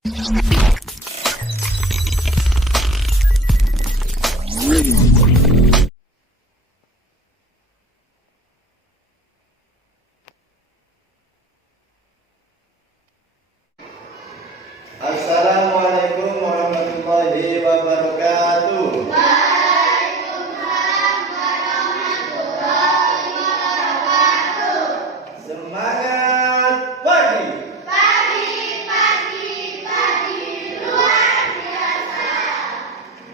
Assalamualaikum warahmatullahi wabarakatuh. Waalaikumsalam warahmatullahi wabarakatuh. Semangat pagi. Pagi luar biasa.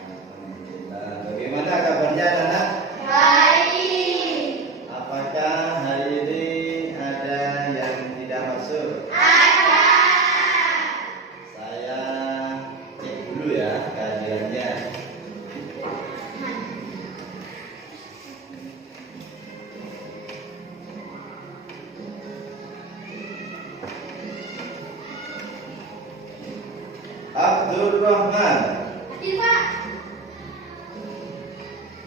Alhamdulillah. Bagaimana kabarnya anak? Baik. Apakah hari ini ada yang tidak masuk? Ada. Saya cek dulu ya kehadirannya. Abdul Rahman, Hadir Pak.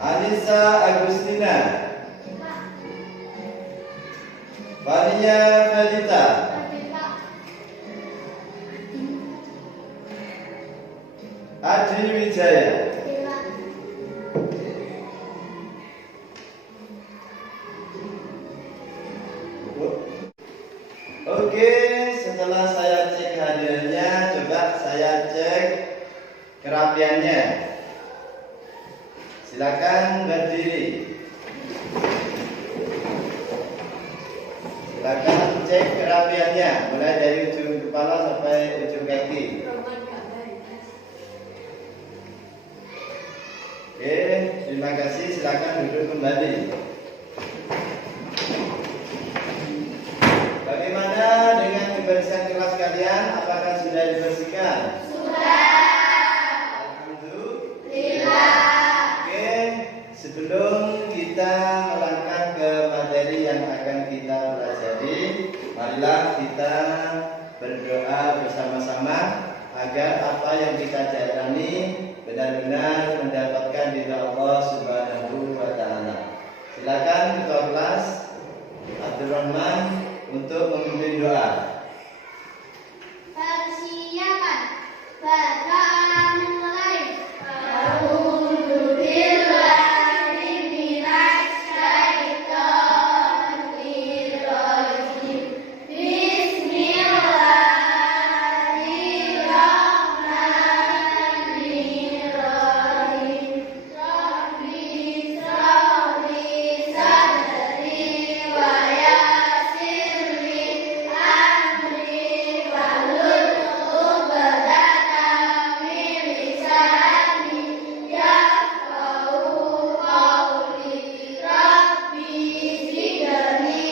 Anissa Agustina, Hadir Pak. Fania Felita, Hadir Pak. Adi Wijaya. Hadir Pak. Oke, setelah saya cek kehadirannya, coba saya cek kerapiannya. Silakan berdiri. Silakan cek kerapiannya, mulai dari ujung kepala sampai ujung kaki. Oke, terima kasih. Silakan duduk kembali. Bagaimana dengan kebersihan kelas kalian? Apakah sudah dibersihkan? Sudah. Alhamdulillah. Oke, sebelum kita melangkah ke materi yang akan kita pelajari, marilah kita berdoa bersama-sama agar apa yang kita jalani benar-benar mendapatkan ridha Allah Subhanahu wa taala. Silakan ketua kelas Abdul Rahman untuk memimpin doa. Persiapan. Bacaan mulai. A'udzubillahi minasyaitonirrajim. Bismillahirrahmanirrahim. Rabbi shrah li sadri wa yassir li amri wahlul 'uqdatam min lisani yafqahu qawli. Rabbi zidni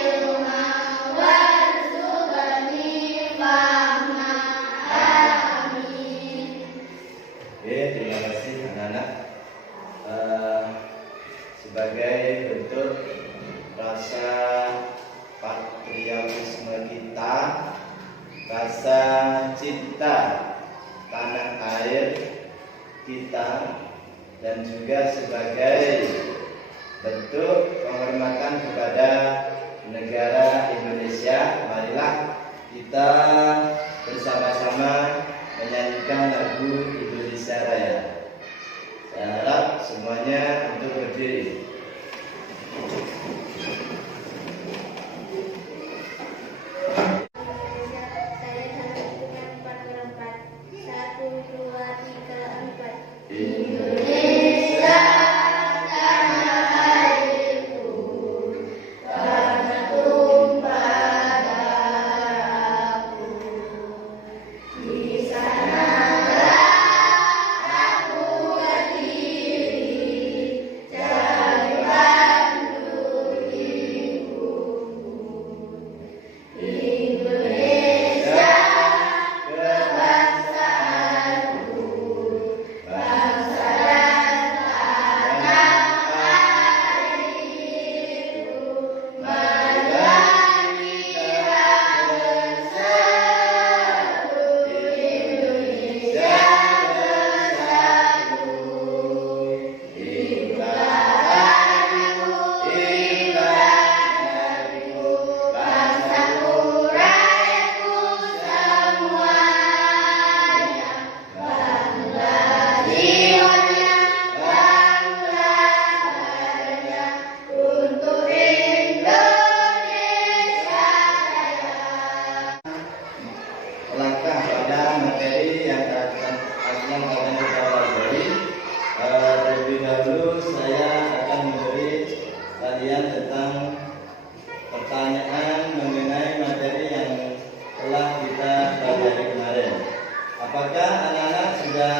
ilma warzuqni fahma. Amin. Oke, terima kasih anak-anak. Sebagai bentuk rasa patriotisme kita, rasa cinta tanah air kita, dan juga sebagai bentuk penghormatan kepada negara Indonesia, marilah kita bersama-sama menyanyikan lagu Indonesia Raya. Saya harap semuanya untuk berdiri. Saya dengan 4 1, 2, 3, 4. Indonesia tanah airku, tanah tumpah darahku. Di sanalah aku berdiri, cari pandu materi yang akan kita pelajari. Terlebih dahulu saya akan memberi kalian tentang pertanyaan mengenai materi yang telah kita pelajari kemarin. Apakah anak-anak sudah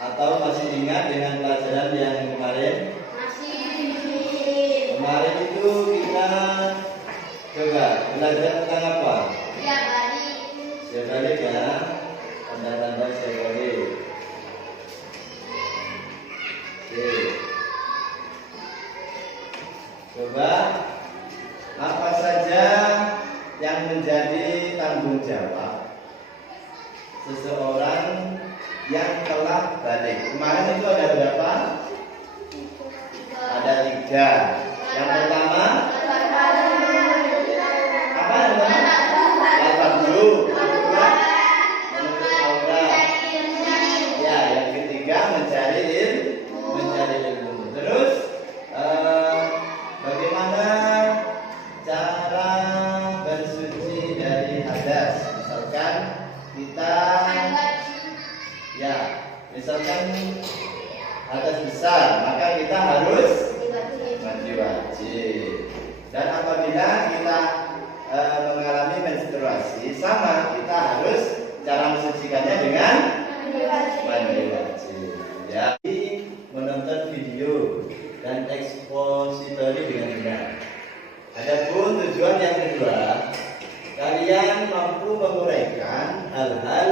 atau masih ingat dengan pelajaran yang kemarin? Masih. Kemarin itu kita coba belajar tentang apa? Siap balik ya, tanda-tanda siap balik. Oke. Coba apa saja yang menjadi tanggung jawab seseorang yang telah balik? Kemarin itu ada berapa? Ada 3. Yang pertama apa namanya? Lapar dulu. Kedua, menuntut aurat. Ya, yang ketiga mencari ilmu. Terus bagaimana cara bersuci dari hadas? Misalkan hadas besar, maka kita harus mandi wajib. Dan apabila kita mengalami menstruasi, sama kita harus cara mensucikannya dengan mandi wajib. Ya, menonton video dan ekspositori dengan benar. Adapun tujuan yang kedua, kalian mampu menguraikan hal-hal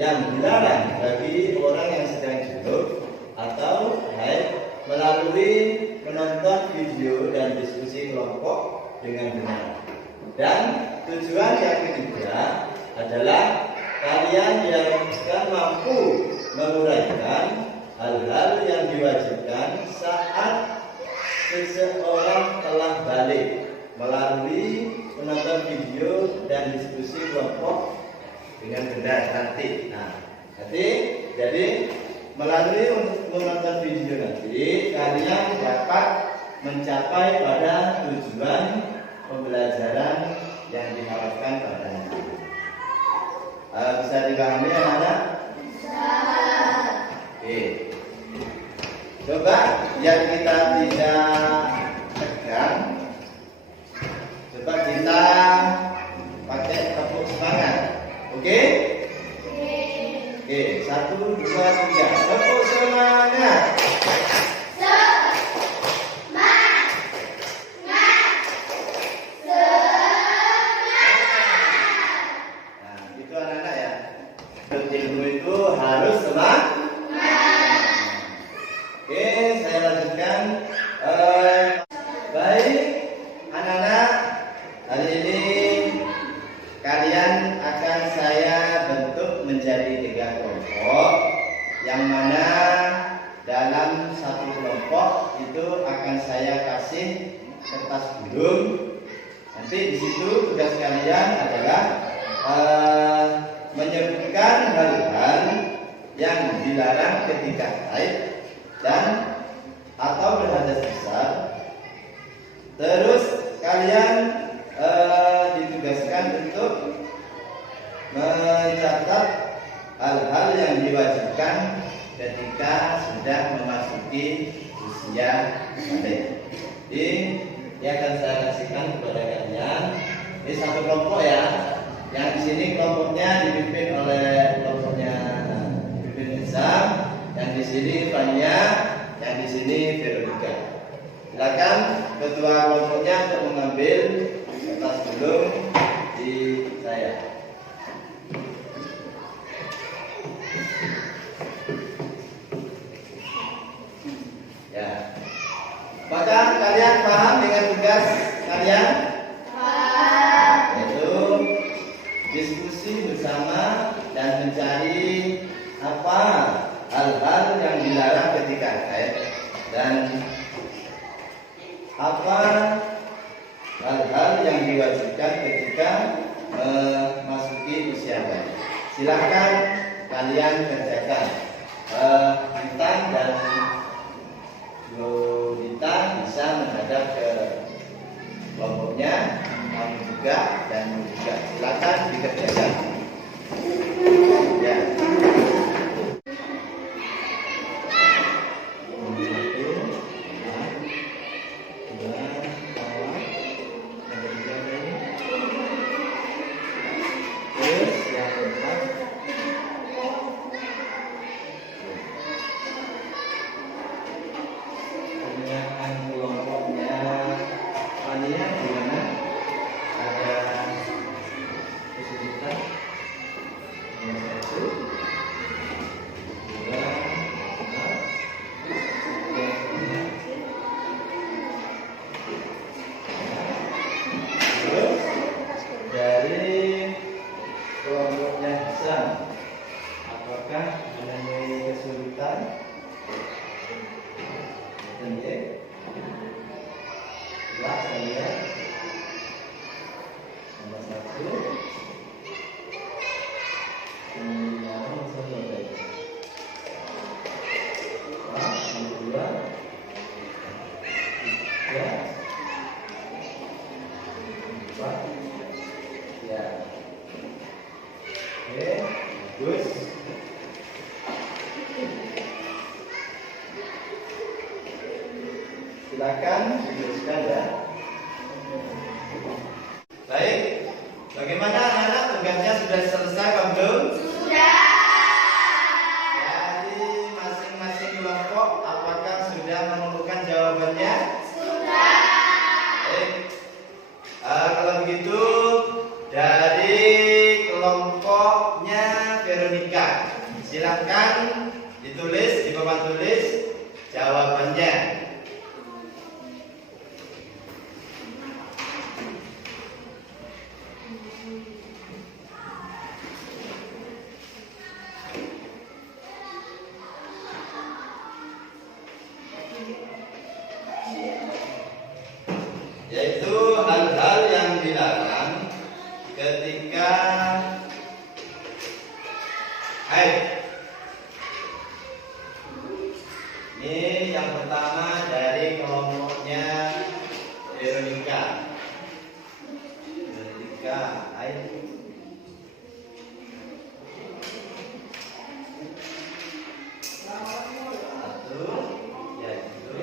yang dilarang bagi orang yang sedang junub atau haid melalui menonton video dan diskusi kelompok dengan benar. Dan tujuan yang ketiga adalah kalian diharuskan mampu menguraikan hal-hal yang diwajibkan saat seseorang telah balik melalui menonton video dan diskusi kelompok dengan benar nanti. Jadi melalui menonton video nanti kalian dapat mencapai pada tujuan pembelajaran yang diharapkan padanya. Bisa dipahami anak-anak? Oke. Coba yang kita tidak tegang, coba kita pakai tepuk semangat. Oke? Oke, 1, 2, 3. Tepuk semangat. Nah, itu anak-anak ya. Ilmu itu harus semangat. Oke, saya lanjutkan. Baik, anak-anak, hari ini kalian akan saya bentuk menjadi 3 kelompok, yang mana dalam satu kelompok itu akan saya kasih kertas gulung. Nanti di situ tugas kalian adalah menyebutkan hal-hal yang dilarang ketika haid dan atau berhadas besar. Terus kalian ditugaskan untuk mencatat hal-hal yang diwajibkan ketika sudah memasuki usia balik. Ini akan saya kasihkan kepada kalian. Ini satu kelompok ya. Yang di sini kelompoknya dipimpin oleh kelompoknya Bimbing Nizam, yang di sini Fania, yang di sini Veronica. Silakan ketua kelompoknya untuk mengambil kertas gulung di saya. Ya. Maka kalian paham dengan tugas kalian? Yaitu diskusi bersama dan mencari apa hal-hal yang dilarang ketika haid dan apa hal-hal yang diwajibkan ketika memasuki usia balik. Silakan kalian kerjakan. Kita dan Lolita bisa menghadap ke kelompoknya, kamu juga dan juga. Silakan dikerjakan. Ya. Dari kelompoknya Hasan, apakah menemui kesulitan? Sebelah saya nomor 1, nomor 2, 3, 4. Ya. Oke, bagus. Silakan dituliskan ya. Baik, bagaimana anak-anak tugasnya sudah selesai apa belum? Sudah. Dari masing-masing kelompok, apakah sudah menemukan jawabannya? Sudah. Baik. Kalau begitu, dari kelompoknya Veronica, silakan ditulis di papan tulis jawabannya. Yaitu hal-hal yang dilarang ketika haid. Ini yang pertama dari kelompoknya Veronica. Veronica haid. Satu, yaitu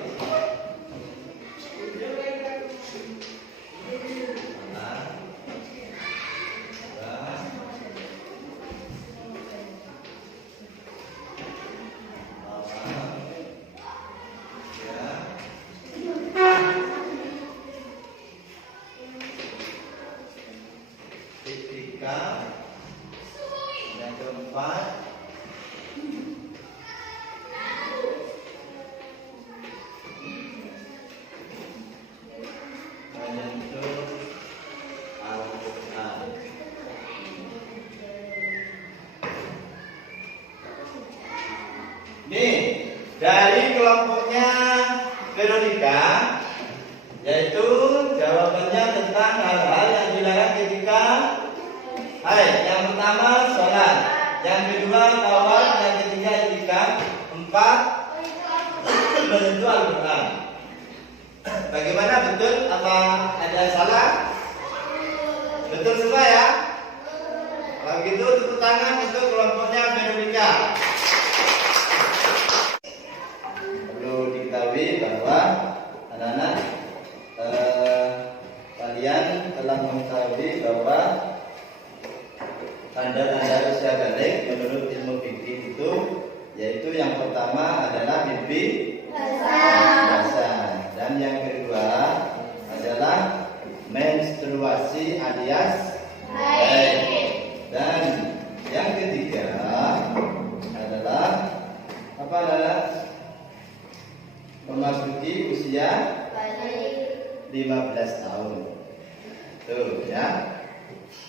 ketika yang keempat menyentuh Al-Quran. Nih, dari kelompoknya Veronica, yaitu jawabannya tentang hal-hal yang dilarang ketika haid. Yang pertama sholat, yang kedua tawaf, yang ketiga itikaf, 4 menyentuh Al-Quran. Bagaimana, betul apa ada yang salah? Betul semua ya? Kalau gitu tepuk tangan untuk kelompoknya Veronica. Perlu diketahui bahwa anak-anak kalian telah mengetahui bahwa tanda-tanda usia balik menurut ilmu fikih itu, yaitu yang pertama adalah mimpi basah, dan yang kedua adalah menstruasi alias haid, dan yang ketiga adalah apa, adalah memasuki usia 15 tahun. Tuh ya,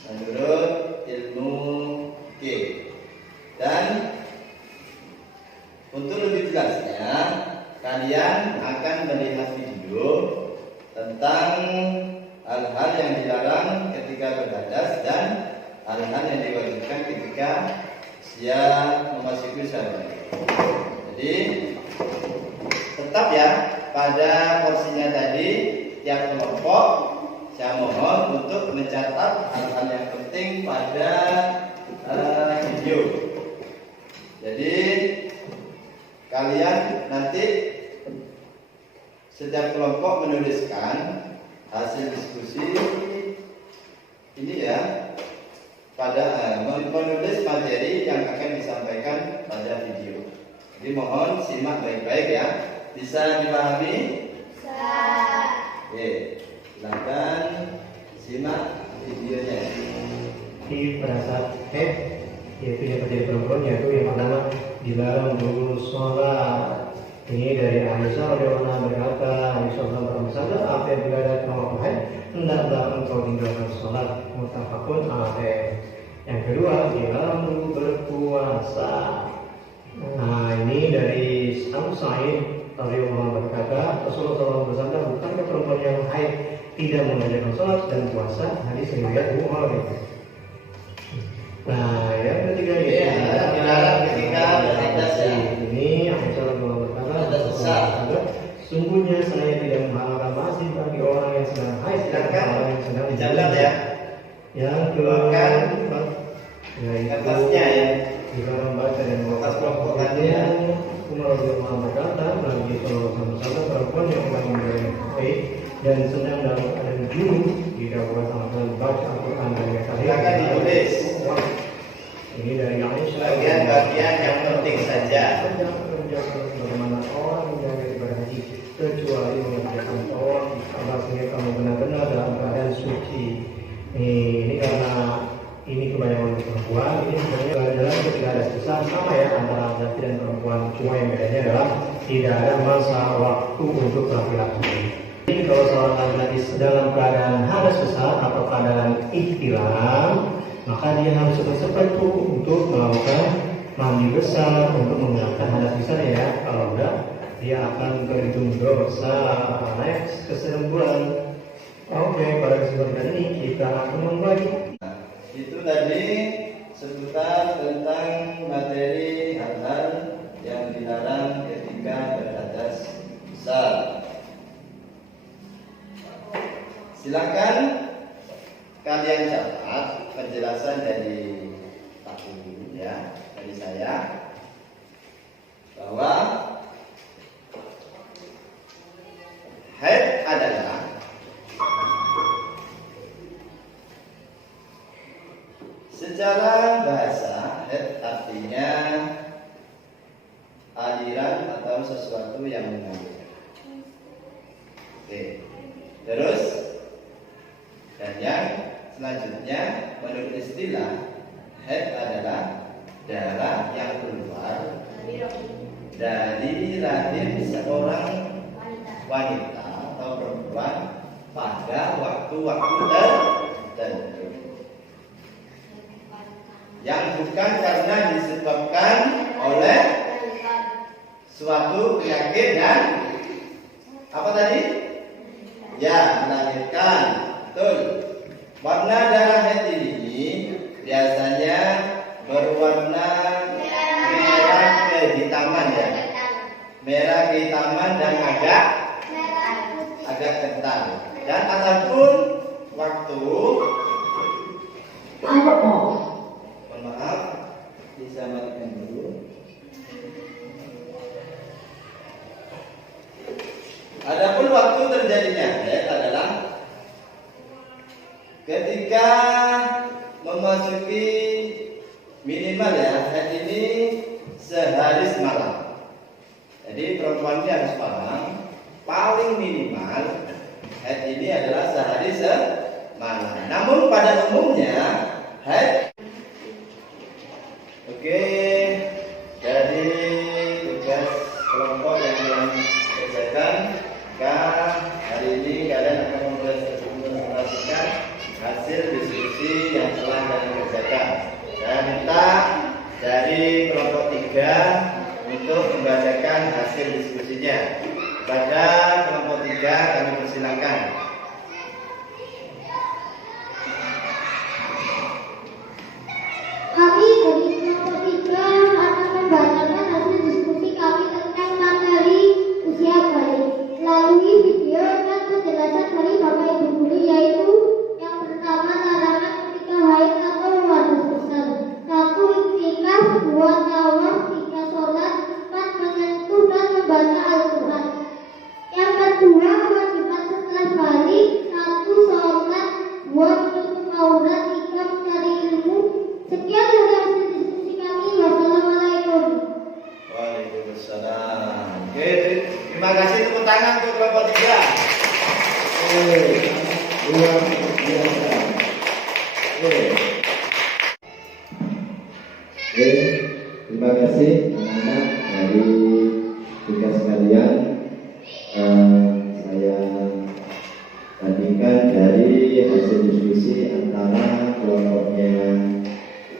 menurut ilmu K. Dan untuk lebih jelasnya, kalian akan melihat video tentang hal-hal yang dilarang ketika berhadas dan hal-hal yang diwajibkan ketika usia memasuki usia balik. Jadi tetap ya pada porsinya tadi, tiap kelompok saya mohon untuk mencatat hal-hal yang penting pada video. Jadi kalian nanti setiap kelompok menuliskan hasil diskusi ini ya, pada menulis materi yang akan disampaikan pada video. Jadi mohon simak baik-baik ya. Bisa dipahami? Bisa. Oke, silakan simak videonya. Di perasaan yaitu yang terjadi perempuan, yaitu yang pertama dilarang dulu sholat. Ini dari Aisyah radhiyallahu anha berkata, Aisyah bersabda, apabila ada kaum haid hendaklah engkau tinggalkan sholat. Muttafaqun alaih. Yang kedua, dilarang dulu berpuasa. Nah, ini dari Abu Sa'id radhiyallahu anhu berkata, Rasulullah SAW bersabda, bukankah perempuan yang haid tidak mengerjakan sholat dan puasa? Hadis riwayat Bukhari. Nah, yang ketiga dilarang ketika berhadas ya. Ini Aisyah radhiyallahu anha, sungguhnya saya tidak menghalalkan masih bagi orang yang sedang haid dan orang yang sedang dicatat ya. Yang keempat, yaitu kertasnya ya. dilarang baca dan Kertas perempuannya. Umar radhiyallahu anhu berkata, Nabi sallallahu alaihi wasallam, perempuan yang sedang menjalani haid dan sedang dalam keadaan junub tidak boleh sama sekali baca Al-Quran dan silakan ditulis. Ini dari Aisyah. Bagian-bagian yang penting saja. Bagaimana orang menjaga ibadah haji kecuali mengerjakan tawaf sehingga kamu benar-benar dalam keadaan suci. Ini karena ini kebanyakan perempuan. Ini sebenarnya adalah ketika ada susah sama ya antara laki dan perempuan. Cuma yang bedanya adalah tidak ada masa waktu untuk laki-laki. Jadi kalau seorang laki-laki dalam keadaan hadas besar atau keadaan ihtilam, maka dia harus seperti itu untuk melakukan mandi besar untuk menghilangkan hadas besar ya. Kalau enggak, dia akan berhitung dosa. Next, kesimpulan. Oke, pada kesempatan ini kita akan membagi. Itu tadi seputar tentang materi hal-hal yang dilarang ketika berhadas besar. Silakan kalian catat penjelasan dari Pak Guru ya, dari saya, bahwa haid adalah secara bahasa, haid artinya aliran atau sesuatu yang mengalir. Oke, terus dan yang selanjutnya menurut istilah, haid adalah darah yang keluar dari rahim seorang wanita atau perempuan pada waktu-waktu tertentu yang bukan karena disebabkan oleh suatu penyakit dan apa tadi? Ya, melahirkan. Betul. Warna darah haid ini biasanya berwarna merah kehitaman ya. Merah kehitaman dan agak kental. Dan ataupun waktu mohon maaf, bisa matikan dulu. Adapun waktu terjadinya haid adalah ketika memasuki minimal ya, haid ini sehari semalam. Jadi perempuan ini harus paham, paling minimal haid ini adalah sehari semalam. Namun pada umumnya haid jadi tugas kelompok yang kerjakan, hari ini kalian akan mempresentasikan hasil diskusi yang telah kalian kerjakan. Saya minta dari kelompok 3 untuk membacakan hasil diskusinya. Pada kelompok 3 kami persilakan. Kami dari kelompok 3 akan membacakan hasil diskusi kami tentang materi usia bayi melalui video dan penjelasan dari Bapak Ibu Guru, yaitu yang pertama larangan ketika haid atau hadas besar, 1 iktikaf, 2 tawaf, 3 sholat, 4 menyentuh dan membaca Al-Quran. Yang kedua kewajiban setelah balik, 1 sholat, 2 menutup aurat, 3 mencari ilmu. Sekian dari hasil diskusi kami. Wassalamualaikum. Waalaikumsalam. Oke, terima kasih, tepuk tangan untuk kelompok 3. Luar biasa. terima kasih anak-anak dari tugas kalian. Saya bandingkan dari hasil diskusi antara kelompoknya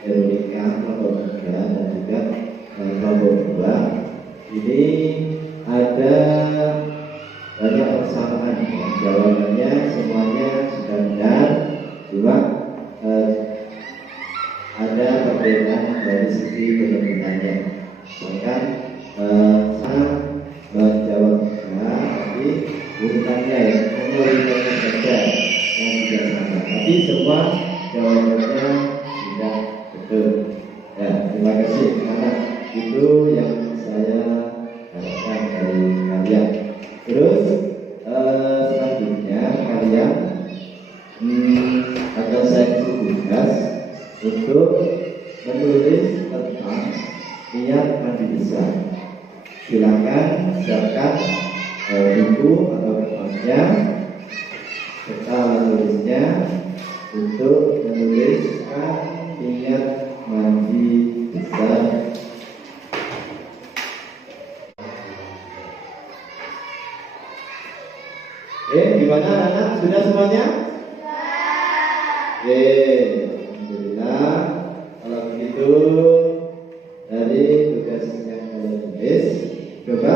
Veronica kelompok 3 dan juga kelompok 2. Ini ada banyak persamaan. Jawabannya semuanya sudah benar, cuma ada perbedaan dari segi penyebutannya. Bahkan saya menjawab benar, tapi urutannya ya, hanya urutannya saja yang tidak sama. Tapi semua jawabannya tidak betul. Ya, terima kasih karena itu yang saya harapkan dari kalian. Terus selanjutnya kalian akan saya kasih tugas untuk menulis tentang niat mandi besar. Silakan siapkan buku atau kertasnya serta tulisnya untuk menuliskan niat mandi besar. Gimana anak? Sudah semuanya? Alhamdulillah. Kalau begitu dari tugas yang kalian tulis, coba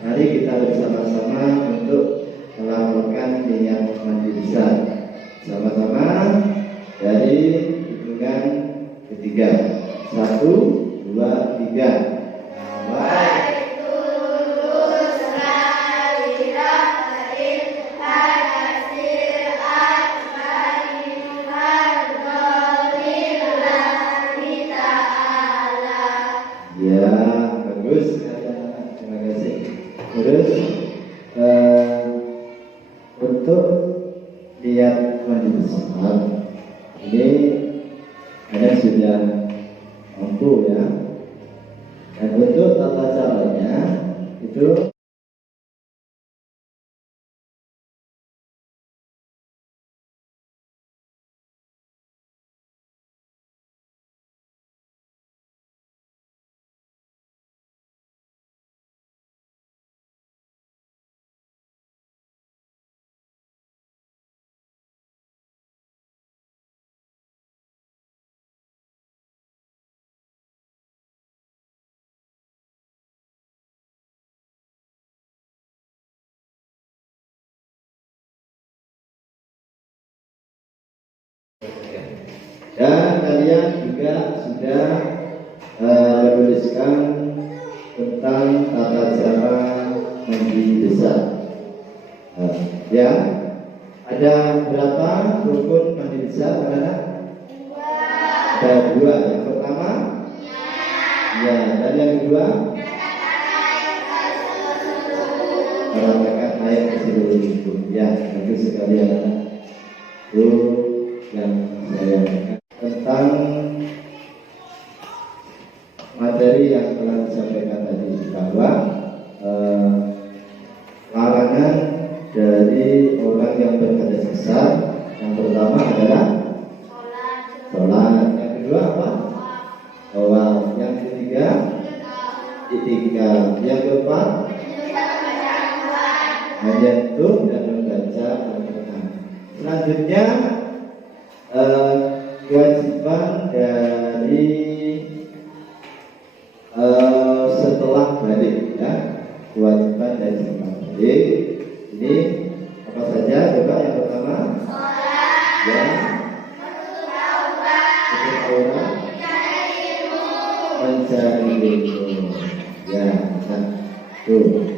mari kita bersama-sama untuk melakukan niat mandi besar. Sama-sama dari hitungan ketiga. 1, 2, 3. Ya, bagus. Terima kasih. Terus untuk niat mandi besar ini ada sudah mampu ya. Dan untuk tata caranya itu dan kalian juga sudah menuliskan tentang tata cara mandi besar. Ya, ada berapa rukun mandi besar, anak-anak? Ada 2. Yang pertama, ya, dan yang kedua, meratakan air ke seluruh tubuh. Ya, bagus sekali anak-anak. Itu yang saya tentang materi yang telah disampaikan tadi, bahwa larangan dari orang yang berhadas besar yang pertama adalah sholat, yang kedua apa? Sholat, yang ketiga itikaf, yang keempat menyentuh dan membaca Al-Quran. Selanjutnya kewajiban dari setelah balik, ya, kewajiban dari setelah balik ini apa saja? Coba yang pertama, ya, tutup aurat, mencari ilmu, ya, nah, tuh,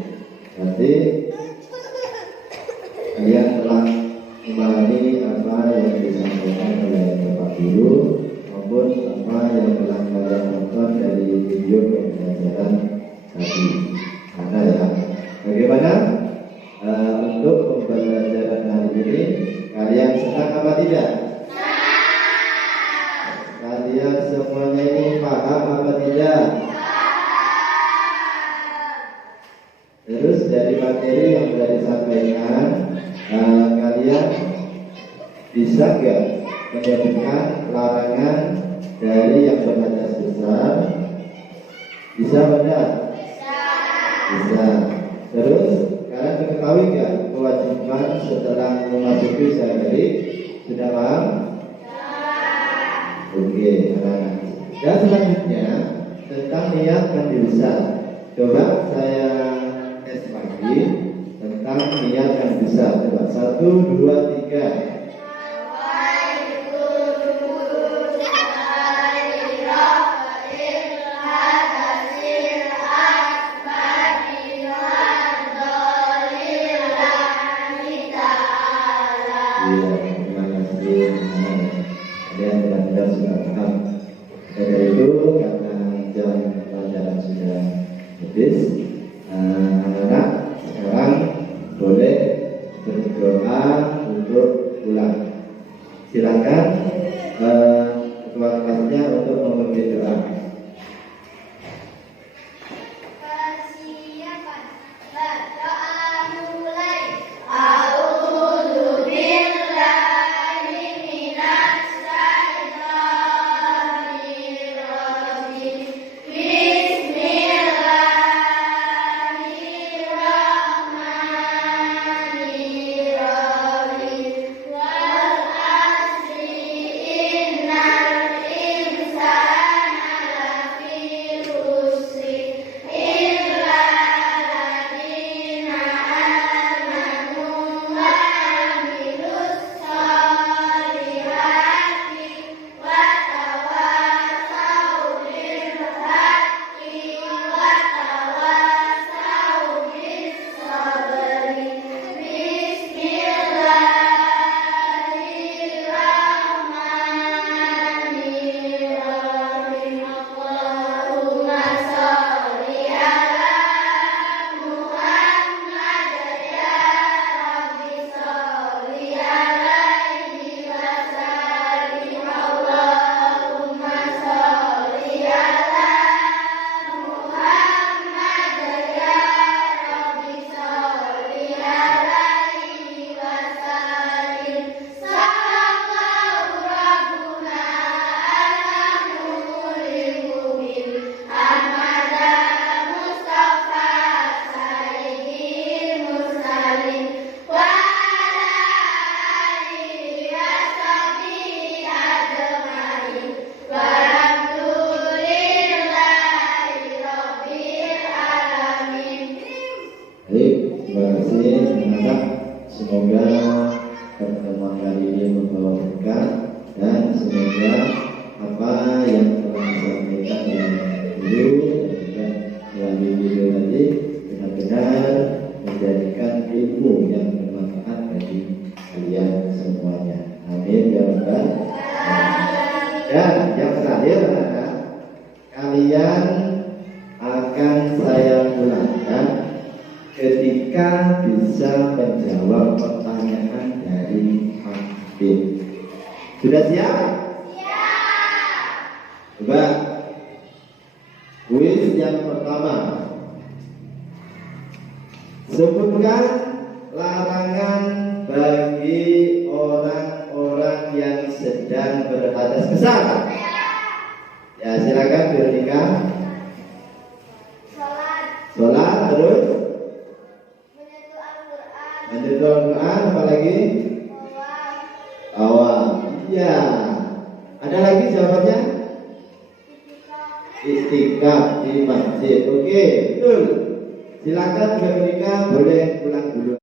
berarti kalian telah memahami apa yang disampaikan oleh Bapak Guru maupun apa yang telah kalian tonton dari video pembelajaran tadi. Karena ya, bagaimana untuk pembelajaran hari ini, kalian senang apa tidak? Kalian semuanya ini paham apa tidak? Terus dari materi yang sudah disampaikan, kalian bisa nggak menyebutkan larangan dari yang berhadas besar Bisa benar? Bisa. Terus kalian mengetahui nggak kewajiban setelah memasuki usia balik? Sudah paham? Oke, anak-anak. Dan selanjutnya tentang niat mandi besar. Coba saya tes lagi tentang niat yang besar. Coba 1, 2, 3. Kalian benar-benar sudah paham. Dari itu karena jam pelajaran sudah habis, anak-anak sekarang boleh berdoa untuk pulang. Silakan ketua kelasnya untuk memimpin doa. Persiapan berdoa mulai. Terima kasih anak-anak. Semoga pertemuan kali ini membawa berkah dan semoga apa yang telah disampaikan oleh guru dan juga melalui video tadi benar-benar menjadikan ilmu yang bermanfaat bagi kalian semuanya. Amin ya rabbal alamin. Dan yang terakhir adalah kalian akan saya pulangkan ketika bisa menjawab pertanyaan dari Hafid. Sudah siap? Siap. Coba kuis yang pertama. Sebutkan larangan bagi orang-orang yang sedang berhadas besar. Ya, silakan Veronica. Sholat terus menyentuh Al-Quran, apa lagi? Awal. Iya. Ada lagi jawabannya? Istiqaf di masjid. Oke, betul. Silakan Veronica boleh pulang dulu.